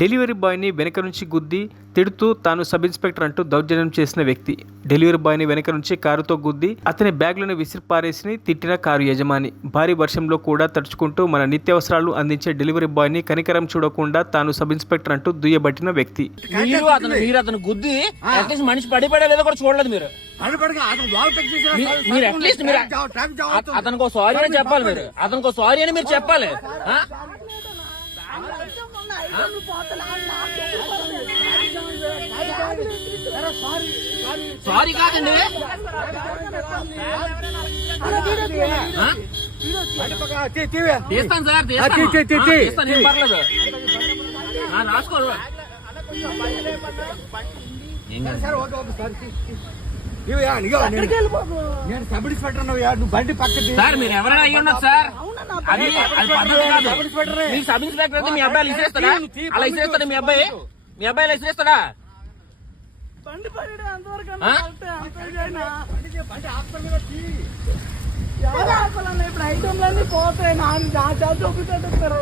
Delivery బాయ్ని వెనక నుంచి గుద్ది తిడుతూ తాను సబ్ ఇన్స్పెక్టర్ అంటూ దౌర్జన్యం చేసిన వ్యక్తి. డెలివరీ బాయ్ని వెనక నుంచి కారుతో గుద్ది అతని బ్యాగ్లను విసిరి పారేసి తిట్టిన కారు యజమాని. భారీ వర్షంలో కూడా తడుచుకుంటూ మన నిత్యావసరాలు అందించే డెలివరీ బాయ్ని కనికరం చూడకుండా తాను సబ్ ఇన్స్పెక్టర్ అంటూ దుయ్యబట్టిన వ్యక్తి. మీరు అతను మీరు అతను గుద్ది అట్లీస్ట్ మనిషి పడి పడే లేదో కూడా చూడలేదు మీరు. మీరు అట్లీస్ట్ మీరు అతనికి సారీ అని చెప్పాలి మీరు. అతనికి సారీ అని మీరు చెప్పాలి. ఆ? సారీ కాదండి? తీస్తాను సార్ తీస్తాను. తీ, తీ, తీ, ఆ, తీ. తీస్తాను ఏం పర్లేదు ఆ, రాసుకో ఏం కాదు. సార్ ఓకే ఓకే సార్ ఇవయా నిగో నేను సబ్ ఇన్స్పెక్టర్ నువ్వు బండి పక్కకి సార్ మీరు ఎవరైనా అయ్యి ఉండదు సార్. అది అది పద్ధతి కాదు. సబ్ ఇన్స్పెక్టర్ అయితే మీ అబ్బాయి ఇసిరేస్తాడా అలా ఇసిరేస్తాడా మీ అబ్బాయి? మీ అబ్బాయి ఇలా ఇసిరేస్తాడా బండి పడి అంతవరకు ఆ? ఎవరు ఆపాలన్నా ఇప్పుడు ఐటమ్లన్నీ పోతాయి నా నా చేత చూపించారు